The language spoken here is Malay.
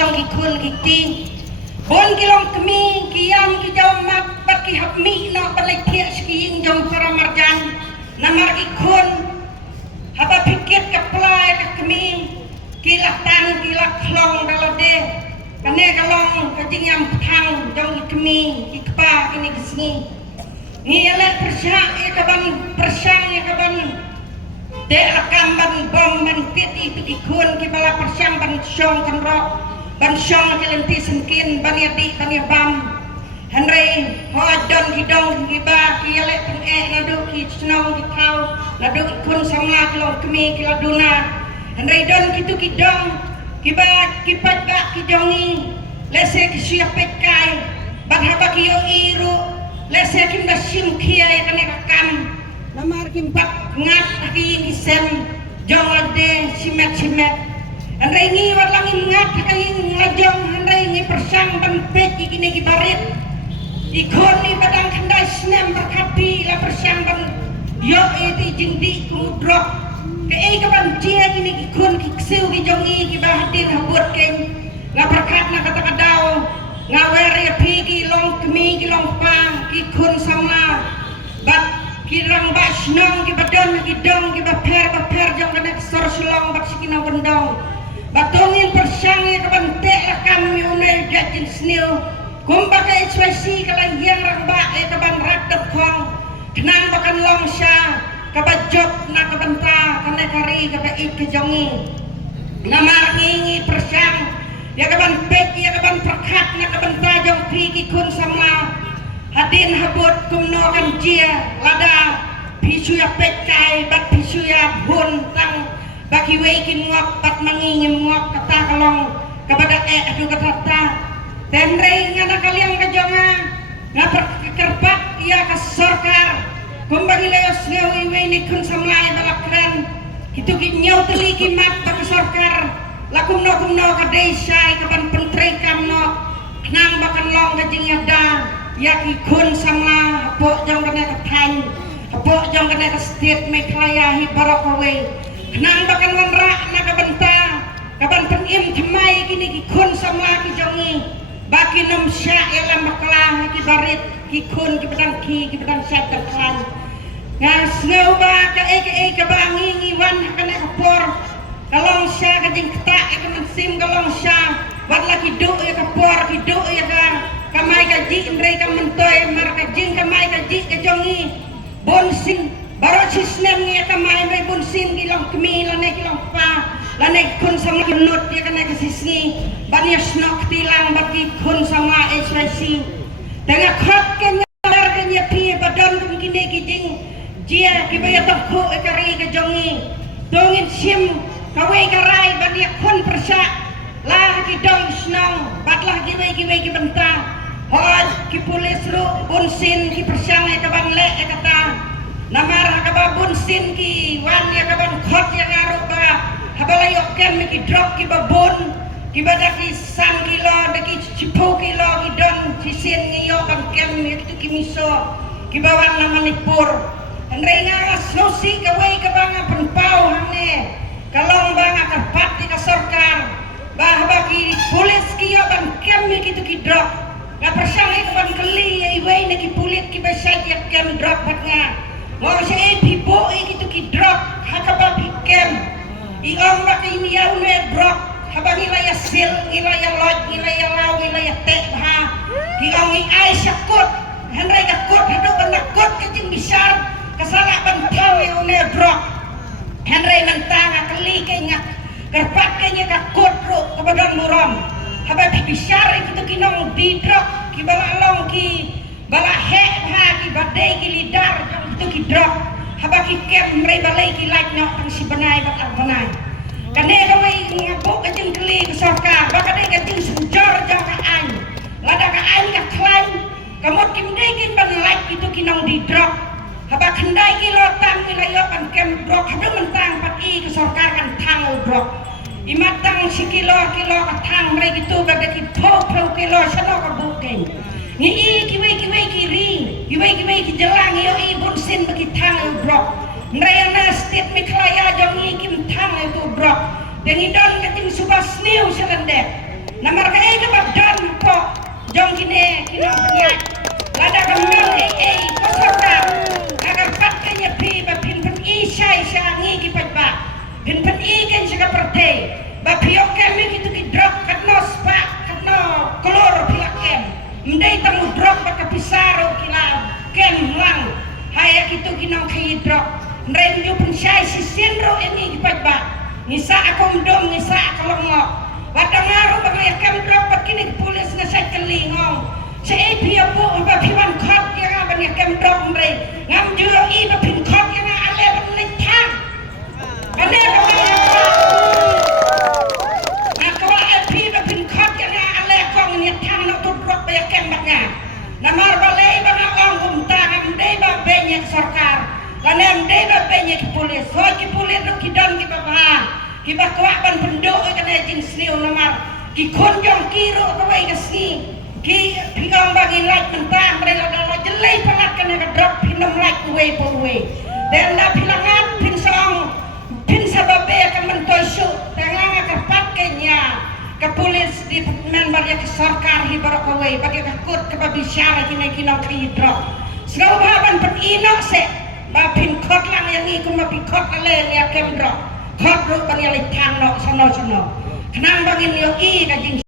jong ki khun ki ting bon ki long kemi ki yam ki jom mat bat ki hap mi no balai thia ski jong paramarjan namar ki khun haba pikir kaplai ka kemi ki la tang ki la klong dalade kane kalong ka jingam thang jong ki kemi ki kpa ini kisni ni ala persang ya kaban persang ya kaban de akam ban bom ban titi tu ki khun ki bala persang ban syong kan ro ban syong ki lenti sengkin ban ya di ban ya bam hanrei ho don ki dong ki ba ki ale teng nadu ki snong ki thau nadu ki khun samla ki long kemi ki laduna hanrei don ki tu ki dong ki ba ki pat ba ki jongi lese ki siap pekai ban haba ki yo iru lese ki nda sim kia ya kane kam namar ki pat ngat ki ki sem jong ade simet hanrei ni walang ngat ki ngajong hanrei ni persang ban pet ki ne ki barit ikon ni badang kandai snem berkapi la persang ban yo iti jingdi kumudrok ke ka ban cia kini ikon ki ksiu ki jongi ki bahadin habut ken la berkat na kata kadau ngawer ya pi ki long kemi ki long pa ki kun samla bat ki rang ba snong ki badon ki dong ki baper jong kana sor sulong bat sikina wendong batongin persang ya ka ban te rakam mi unai gajin snil kumbaga HYC kalang yang rangba kaban radat kong kenang bakan longsha kabajok na kabanta kanay kari kabait kejongi namar ngingi persang ya kaban pek ya kaban perkat na kabanta jong piki kun samla hadin habut kumno kan jia lada pisu ya pekai bat pisu ya hun tang baki weikin ngok bat mangingim ngok kata kalong kabada adu kata tenrei ngana kalian kajonga ngapar kerpat ia kasorkar kumbagi leos neu iwe ni kun samlai balakran itu ki nyau teli ki mat kasorkar lakum no ka desa kapan pentrei kamno nang bakan long kajing ada ya ki kun samla apok jong kana ka thang apok jong kana ka state me klaya hi barokawe nang bakan wanra na ka benta kapan penim thamai kini ki kun samla ki jongi baki nom sya elam baklah ki barit ki kun ki pedang syat terklan ngas ngau ba ka ka bangi ngiwan kana kapor kalong sya ka jing kta ka mensim kalong sya wat laki do ya kapor ki do ya ka kamai ka ji ndrei ka mentoy mar ka jing kamai ka ji ka jongi bonsin baro sisnem ya kamai ndrei bonsin ki long kemi lane ki long pa lane kun sama kinut ya kana kasisni bani snok tilang bagi kun sama HYC dengan khot kenya kenya pi badan kum kini kijing jia kibaya tokho ekari ke jongi dongin sim kawai karai bani kun persa lah ki dong snong batlah kiwe ki benta hot ki pulis ru bunsin ki persang e kaban le e kata namar ka bunsin ki wan ya kaban khot ya ngaru ba habala yoken mi ki drop ki babon ki badaki san kilo daki cipo kilo ki don sisin ngiyo kan kem itu ki miso ki bawan na manipur enrenga sosi ka wei ka banga penpau hangne kalong banga karpat di kasorkar bah baki polis ki yo ban kem mi ki tu ki drop na persang ka ban keli ai wei na ki pulit ki besat ya kem drop batnya mo se e pipo ki tu ki drop hakaba ki kem iong baki ni ya une drop habang ilaya sil ilaya loj ilaya law ilaya tek ha iong i ai syakut henry kakut hadu benakut kecing besar kesala bentang ya une drop henry mentang keli kenya kerpat kenya kakut ru kebadan muram habang besar itu kinong di drop ki bala long ki bala he ha ki badai ki lidar itu ki drop habang ki kem mrei balai ki laj no tang si benai bak arbanai kane kawai ngabuk kajing keli kesorka bakade kajing sunjor jang ka an lada ka an ka klan kamot kim dei kin ban laj itu kinong di drop habang kendai ki lotam ilayo pan kem drop hadu mentang pat i kesorka kan thang drop imatang si kilo ka thang mrei gitu bade ki thau kilo sano ka buken ni i kiwe ki jelang yo i bunsin bagi thang drop Nrayana state miklaya jongi kim thang itu drop. Dengan idon kating subas new selendek. Namar ka ay kabadan po. Jong kine kinong penyat. Lada kemdong kosota. Kagarpat kanya pi ba pinpen isay sa ngi kipat ba. Pinpen ikan sa kaparte. Ba piyok kami gitu kidrop katno spa katno kolor pilakem. Mday tamu drop ba kapisaro kila kem lang. Haya gitu kinong kidrop. Renju pensay si senro ini kipat ba. Ngisa ako mdom ngisa ako longo. Wadang araw ba kaya kem drop ba kinig pulis na sa kalingong. Sa APO po ba piwan kot ya nga ba niya kem drop mray. Ngam juro iba pin kot ya nga ale ba nitang. Ane ba kaya ko. Nakawa AP ba pin kot ya nga ale kong nitang na to drop ba ya kem ba nga. Namar balay ba nga ong umtang amday ba benyek sarkar. Lanem day ba benyek pulis. Hoy ki pulis no kidon ki baba. Ki bakwa ban pendok ka na jing sniu namar. Ki konjong kiro ka wai ka sni. Ki pigong bagi like mentang mereka dala jelai palat kana ka drop pinom like way po way. Dan la pilangan pinsong pin sababe ka mentoy su tanga ka pat kenya ka pulis di member ya sarkar hibar ka way bagi ka kut ka bisyara kini kinong ki drop. Sgau baban pen inok se ba pin kot lang yang iku mapikot ale ya kem drop. Kot ru bang yali tang no sono. Kenang bangin yo i ka jing